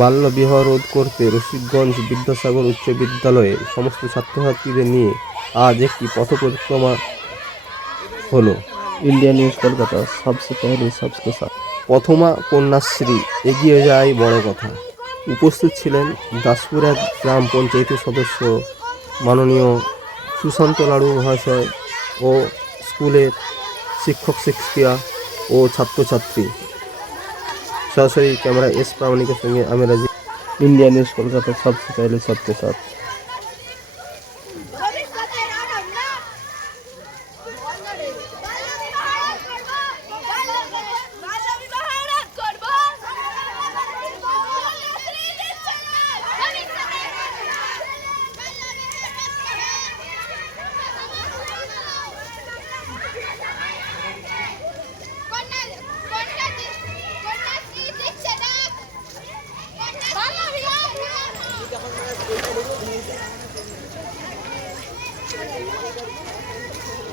বাল্যবিবাহ রোধ করতে রসিকগঞ্জ বিদ্যাসাগর উচ্চ বিদ্যালয়ে সমস্ত ছাত্রছাত্রীদের নিয়ে আজ একটি পথ পরিক্রমা হলো। ইন্ডিয়া নিউজ কলকাতা সবসে পহলে সবসে সাথ প্রথমা কন্যাশ্রী এগিয়ে যায় বড় কথা। উপস্থিত ছিলেন দাসপুরা গ্রাম পঞ্চায়েতের সদস্য মাননীয় সুশান্ত লাড়ু মহাশয় ও স্কুলের শিক্ষক শিক্ষিকা ও ছাত্রছাত্রী। सरसरी कैमरा इस प्रामिक के संगे अमेरजी इंडिया न्यूज़ कोलकाता सबसे पहले सबके साथ। Thank you.